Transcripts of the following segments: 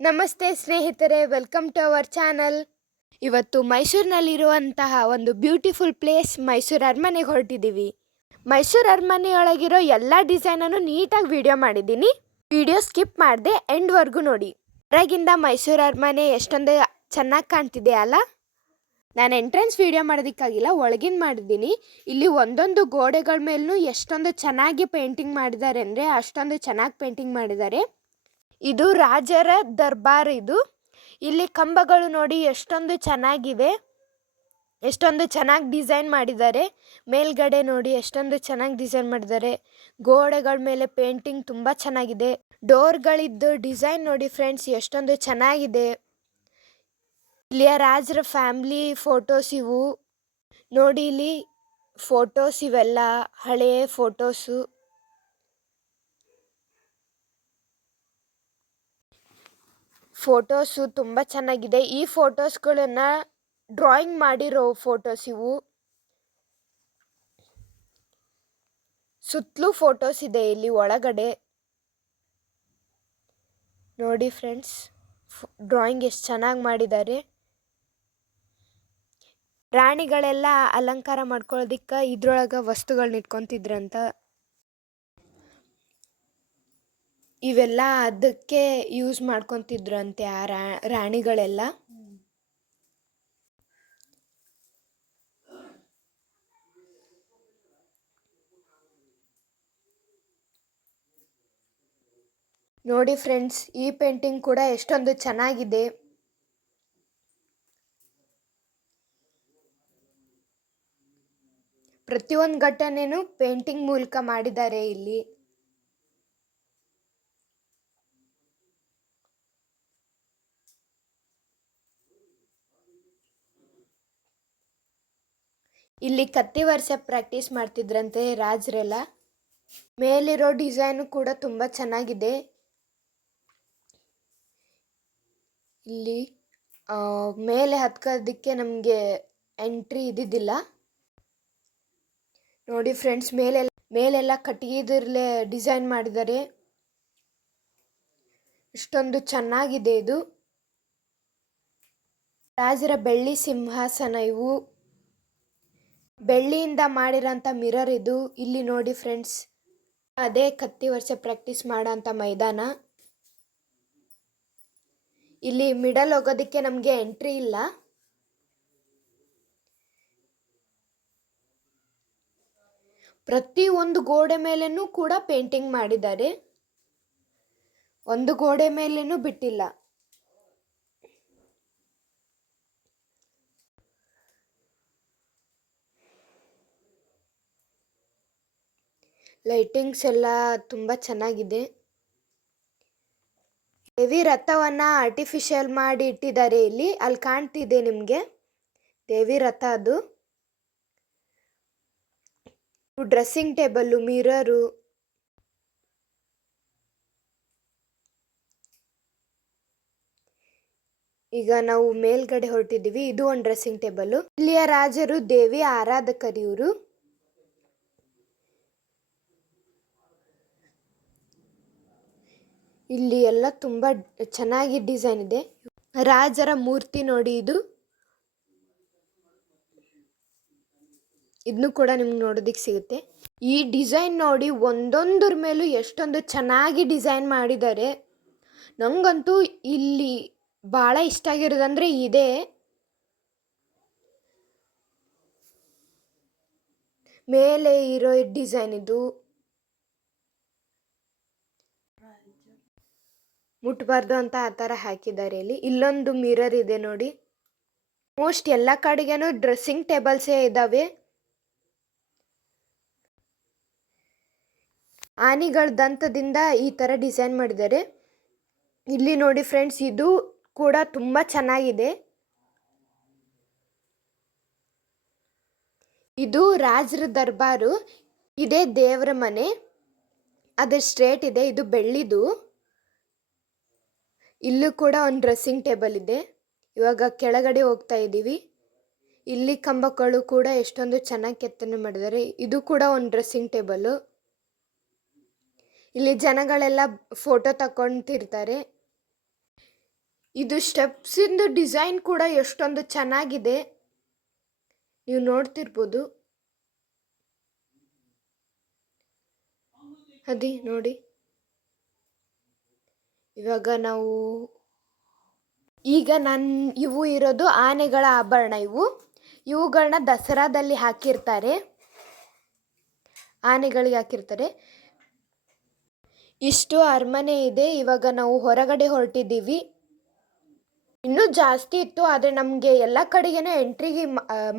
ನಮಸ್ತೆ ಸ್ನೇಹಿತರೆ, welcome to our channel. ಇವತ್ತು ಮೈಸೂರಿನಲ್ಲಿರುವಂತಹ ಒಂದು ಬ್ಯೂಟಿಫುಲ್ ಪ್ಲೇಸ್ ಮೈಸೂರು ಅರಮನೆಗೆ ಹೊರಟಿದ್ದೀವಿ. ಮೈಸೂರು ಅರಮನೆಯೊಳಗಿರೋ ಎಲ್ಲ ಡಿಸೈನನ್ನು ನೀಟಾಗಿ ವಿಡಿಯೋ ಮಾಡಿದ್ದೀನಿ. ವಿಡಿಯೋ ಸ್ಕಿಪ್ ಮಾಡದೆ ಎಂಡ್ವರೆಗೂ ನೋಡಿ. ಹೊರಗಿಂದ ಮೈಸೂರು ಅರಮನೆ ಎಷ್ಟೊಂದು ಚೆನ್ನಾಗಿ ಕಾಣ್ತಿದೆ ಅಲ್ಲ. ನಾನು ಎಂಟ್ರೆನ್ಸ್ ವಿಡಿಯೋ ಮಾಡೋದಕ್ಕಾಗಿಲ್ಲ, ಒಳಗಿನ ಮಾಡಿದ್ದೀನಿ. ಇಲ್ಲಿ ಒಂದೊಂದು ಗೋಡೆಗಳ ಮೇಲೂ ಎಷ್ಟೊಂದು ಚೆನ್ನಾಗಿ ಪೇಂಟಿಂಗ್ ಮಾಡಿದ್ದಾರೆ ಅಂದರೆ ಅಷ್ಟೊಂದು ಚೆನ್ನಾಗಿ ಪೇಂಟಿಂಗ್ ಮಾಡಿದ್ದಾರೆ. ಇದು ರಾಜರ ದರ್ಬಾರ್. ಇಲ್ಲಿ ಕಂಬಗಳು ನೋಡಿ ಎಷ್ಟೊಂದು ಚೆನ್ನಾಗಿವೆ, ಎಷ್ಟೊಂದು ಚೆನ್ನಾಗಿ ಡಿಸೈನ್ ಮಾಡಿದ್ದಾರೆ. ಮೇಲ್ಗಡೆ ನೋಡಿ ಎಷ್ಟೊಂದು ಚೆನ್ನಾಗಿ ಡಿಸೈನ್ ಮಾಡಿದ್ದಾರೆ. ಗೋಡೆಗಳ ಮೇಲೆ ಪೇಂಟಿಂಗ್ ತುಂಬ ಚೆನ್ನಾಗಿದೆ. ಡೋರ್ಗಳಿದ್ದು ಡಿಸೈನ್ ನೋಡಿ ಫ್ರೆಂಡ್ಸ್, ಎಷ್ಟೊಂದು ಚೆನ್ನಾಗಿದೆ. ಇಲ್ಲಿಯ ರಾಜರ ಫ್ಯಾಮಿಲಿ ಫೋಟೋಸ್ ಇವು ನೋಡಿ. ಇಲ್ಲಿ ಫೋಟೋಸ್ ಇವೆಲ್ಲ ಹಳೆಯ ಫೋಟೋಸು. ತುಂಬ ಚೆನ್ನಾಗಿದೆ. ಈ ಫೋಟೋಸ್ಗಳನ್ನು ಡ್ರಾಯಿಂಗ್ ಮಾಡಿರೋ ಫೋಟೋಸ್ ಇವು. ಸುತ್ತಲೂ ಫೋಟೋಸ್ ಇದೆ ಇಲ್ಲಿ ಒಳಗಡೆ ನೋಡಿ ಫ್ರೆಂಡ್ಸ್. ಡ್ರಾಯಿಂಗ್ ಎಷ್ಟು ಚೆನ್ನಾಗಿ ಮಾಡಿದ್ದಾರೆ. ರಾಣಿಗಳೆಲ್ಲ ಅಲಂಕಾರ ಮಾಡ್ಕೊಳ್ಳೋದಿಕ್ಕೆ ಇದ್ರೊಳಗೆ ವಸ್ತುಗಳನ್ನ ಇಟ್ಕೊತಿದ್ರಂತ. ಇವೆಲ್ಲ ಅದಕ್ಕೆ ಯೂಸ್ ಮಾಡ್ಕೊತಿದ್ರಂತೆ ಆ ರಾಣಿಗಳೆಲ್ಲ. ನೋಡಿ ಫ್ರೆಂಡ್ಸ್, ಈ ಪೇಂಟಿಂಗ್ ಕೂಡ ಎಷ್ಟೊಂದು ಚೆನ್ನಾಗಿದೆ. ಪ್ರತಿಯೊಂದು ಘಟನೆನೂ ಪೇಂಟಿಂಗ್ ಮೂಲಕ ಮಾಡಿದ್ದಾರೆ ಇಲ್ಲಿ. ಇಲ್ಲಿ ಕತ್ತಿ ವರ್ಷ ಪ್ರಾಕ್ಟೀಸ್ ಮಾಡ್ತಿದ್ರಂತೆ ರಾಜರೆಲ್ಲ. ಮೇಲಿರೋ ಡಿಸೈನು ಕೂಡ ತುಂಬ ಚೆನ್ನಾಗಿದೆ. ಇಲ್ಲಿ ಮೇಲೆ ಹತ್ಕೋದಕ್ಕೆ ನಮಗೆ ಎಂಟ್ರಿ ಇದ್ದಿದ್ದಿಲ್ಲ ನೋಡಿ ಫ್ರೆಂಡ್ಸ್. ಮೇಲೆಲ್ಲ ಕಟ್ಟಿಗೆದರಲ್ಲೇ ಡಿಸೈನ್ ಮಾಡಿದ್ದಾರೆ. ಇಷ್ಟೊಂದು ಚೆನ್ನಾಗಿದೆ ಇದು. ರಾಜರ ಬೆಳ್ಳಿ ಸಿಂಹಾಸನ ಇವು. ಬೆಳ್ಳಿಯಿಂದ ಮಾಡಿರೋಂಥ ಮಿರರ್ ಇದು. ಇಲ್ಲಿ ನೋಡಿ ಫ್ರೆಂಡ್ಸ್, ಅದೇ ಕತ್ತಿ ವರ್ಷ ಪ್ರಾಕ್ಟೀಸ್ ಮಾಡೋಂಥ ಮೈದಾನ. ಇಲ್ಲಿ ಮಿಡಲ್ ಹೋಗೋದಕ್ಕೆ ನಮಗೆ ಎಂಟ್ರಿ ಇಲ್ಲ. ಪ್ರತಿಯೊಂದು ಗೋಡೆ ಮೇಲೇನೂ ಕೂಡ ಪೇಂಟಿಂಗ್ ಮಾಡಿದ್ದಾರೆ, ಒಂದು ಗೋಡೆ ಮೇಲೇನೂ ಬಿಟ್ಟಿಲ್ಲ. ಲೈಟಿಂಗ್ಸ್ ಎಲ್ಲ ತುಂಬ ಚೆನ್ನಾಗಿದೆ. ದೇವಿ ರಥವನ್ನು ಆರ್ಟಿಫಿಷಿಯಲ್ ಮಾಡಿ ಇಟ್ಟಿದ್ದಾರೆ ಇಲ್ಲಿ. ಅಲ್ಲಿ ಕಾಣ್ತಿದೆ ನಿಮಗೆ ದೇವಿ ರಥ. ಅದು ಡ್ರೆಸ್ಸಿಂಗ್ ಟೇಬಲ್ಲು, ಮಿರರು. ಈಗ ನಾವು ಮೇಲ್ಗಡೆ ಹೊರಟಿದ್ದೀವಿ. ಇದು ಒಂದು ಡ್ರೆಸ್ಸಿಂಗ್ ಟೇಬಲ್ಲು. ಇಲ್ಲಿಯ ರಾಜರು ದೇವಿ ಆರಾಧಕರು ಇವರು. ಇಲ್ಲಿ ಎಲ್ಲ ತುಂಬ ಚೆನ್ನಾಗಿ ಡಿಸೈನ್ ಇದೆ. ರಾಜರ ಮೂರ್ತಿ ನೋಡಿ ಇದು. ಇದನ್ನು ಕೂಡ ನಿಮ್ಗೆ ನೋಡೋದಕ್ಕೆ ಸಿಗುತ್ತೆ. ಈ ಡಿಸೈನ್ ನೋಡಿ, ಒಂದೊಂದ್ರ ಮೇಲೂ ಎಷ್ಟೊಂದು ಚೆನ್ನಾಗಿ ಡಿಸೈನ್ ಮಾಡಿದ್ದಾರೆ. ನನಗಂತೂ ಇಲ್ಲಿ ಭಾಳ ಇಷ್ಟ ಆಗಿರೋದಂದರೆ ಇದೇ. ಮೇಲೆ ಇರೋ ಡಿಸೈನ್ ಇದು ಮುಟ್ಬಾರ್ದು ಅಂತ ಆ ಥರ ಹಾಕಿದ್ದಾರೆ ಇಲ್ಲಿ. ಇಲ್ಲೊಂದು ಮಿರರ್ ಇದೆ ನೋಡಿ. ಮೋಸ್ಟ್ ಎಲ್ಲ ಕಡೆಗೇನು ಡ್ರೆಸ್ಸಿಂಗ್ ಟೇಬಲ್ಸೇ ಇದ್ದಾವೆ. ಆನೆಗಳ ದಂತದಿಂದ ಈ ಥರ ಡಿಸೈನ್ ಮಾಡಿದ್ದಾರೆ. ಇಲ್ಲಿ ನೋಡಿ ಫ್ರೆಂಡ್ಸ್, ಇದು ಕೂಡ ತುಂಬ ಚೆನ್ನಾಗಿದೆ. ಇದು ರಾಜರ ದರ್ಬಾರು. ಇದೇ ದೇವರ ಮನೆ. ಅದು ಸ್ಟ್ರೇಟ್ ಇದೆ. ಇದು ಬೆಳ್ಳಿದು. ಇಲ್ಲೂ ಕೂಡ ಒಂದು ಡ್ರೆಸ್ಸಿಂಗ್ ಟೇಬಲ್ ಇದೆ. ಇವಾಗ ಕೆಳಗಡೆ ಹೋಗ್ತಾ ಇದ್ದೀವಿ. ಇಲ್ಲಿ ಕಂಬಗಳು ಕೂಡ ಎಷ್ಟೊಂದು ಚೆನ್ನಾಗಿ ಕೆತ್ತನೆ ಮಾಡಿದ್ದಾರೆ. ಇದು ಕೂಡ ಒಂದು ಡ್ರೆಸ್ಸಿಂಗ್ ಟೇಬಲ್. ಇಲ್ಲಿ ಜನಗಳೆಲ್ಲ ಫೋಟೋ ತಕೊಂತಿರ್ತಾರೆ. ಇದು ಸ್ಟೆಪ್ಸ್ ಇಂದು ಡಿಸೈನ್ ಕೂಡ ಎಷ್ಟೊಂದು ಚೆನ್ನಾಗಿದೆ, ನೀವು ನೋಡ್ತಿರ್ಬೋದು. ಅದಿ ನೋಡಿ. ಇವಾಗ ಇವು ಇರೋದು ಆನೆಗಳ ಆಭರಣ. ಇವುಗಳನ್ನ ದಸರಾದಲ್ಲಿ ಹಾಕಿರ್ತಾರೆ, ಆನೆಗಳಿಗೆ ಹಾಕಿರ್ತಾರೆ. ಇಷ್ಟು ಅರಮನೆ ಇದೆ. ಇವಾಗ ನಾವು ಹೊರಗಡೆ ಹೊರಟಿದ್ದೀವಿ. ಇನ್ನೂ ಜಾಸ್ತಿ ಇತ್ತು, ಆದರೆ ನಮಗೆ ಎಲ್ಲ ಕಡೆಗೇನು ಎಂಟ್ರಿಗೆ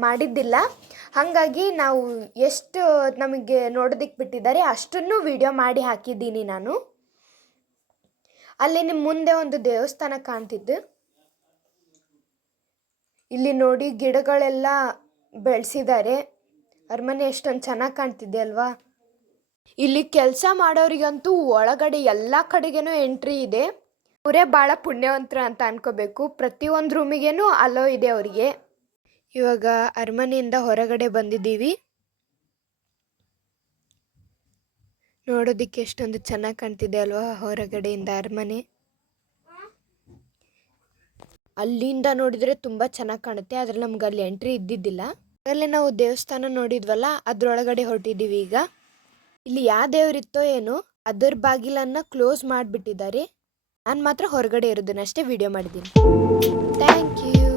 ಮಾಡಿದ್ದಿಲ್ಲ. ಹಾಗಾಗಿ ನಾವು ಎಷ್ಟು ನಮಗೆ ನೋಡೋದಕ್ಕೆ ಬಿಟ್ಟಿದ್ದಾರೆ ಅಷ್ಟನ್ನು ವಿಡಿಯೋ ಮಾಡಿ ಹಾಕಿದ್ದೀನಿ ನಾನು. ಅಲ್ಲಿ ನಿಮ್ಮ ಮುಂದೆ ಒಂದು ದೇವಸ್ಥಾನ ಕಾಣ್ತಿದ್ದು. ಇಲ್ಲಿ ನೋಡಿ ಗಿಡಗಳೆಲ್ಲ ಬೆಳೆಸಿದ್ದಾರೆ. ಅರಮನೆ ಎಷ್ಟೊಂದು ಚೆನ್ನಾಗಿ ಕಾಣ್ತಿದೆ ಅಲ್ವಾ. ಇಲ್ಲಿ ಕೆಲಸ ಮಾಡೋರಿಗಂತೂ ಒಳಗಡೆ ಎಲ್ಲ ಕಡೆಗೇನು ಎಂಟ್ರಿ ಇದೆ. ಅವರೇ ಭಾಳ ಪುಣ್ಯವಂತರು ಅಂತ ಅನ್ಕೋಬೇಕು. ಪ್ರತಿಯೊಂದು ರೂಮಿಗೇನು ಅಲೋ ಇದೆ ಅವರಿಗೆ. ಇವಾಗ ಅರಮನೆಯಿಂದ ಹೊರಗಡೆ ಬಂದಿದ್ದೀವಿ. ನೋಡೋದಕ್ಕೆ ಎಷ್ಟೊಂದು ಚೆನ್ನಾಗಿ ಕಾಣ್ತಿದೆ ಅಲ್ವಾ ಹೊರಗಡೆಯಿಂದ ಅರಮನೆ. ಅಲ್ಲಿಂದ ನೋಡಿದರೆ ತುಂಬ ಚೆನ್ನಾಗಿ ಕಾಣುತ್ತೆ, ಆದರೆ ನಮ್ಗೆ ಅಲ್ಲಿ ಎಂಟ್ರಿ ಇದ್ದಿದ್ದಿಲ್ಲ. ಅಲ್ಲೇ ನಾವು ದೇವಸ್ಥಾನ ನೋಡಿದ್ವಲ್ಲ, ಅದರೊಳಗಡೆ ಹೊರಟಿದ್ದೀವಿ ಈಗ. ಇಲ್ಲಿ ಯಾವ ದೇವರಿತ್ತೋ ಏನೋ ಅದರ ಬಾಗಿಲನ್ನು ಕ್ಲೋಸ್ ಮಾಡಿಬಿಟ್ಟಿದ್ದಾರೆ. ನಾನು ಮಾತ್ರ ಹೊರಗಡೆ ಇರೋದನ್ನಷ್ಟೇ ವಿಡಿಯೋ ಮಾಡಿದ್ದೀನಿ. Thank you.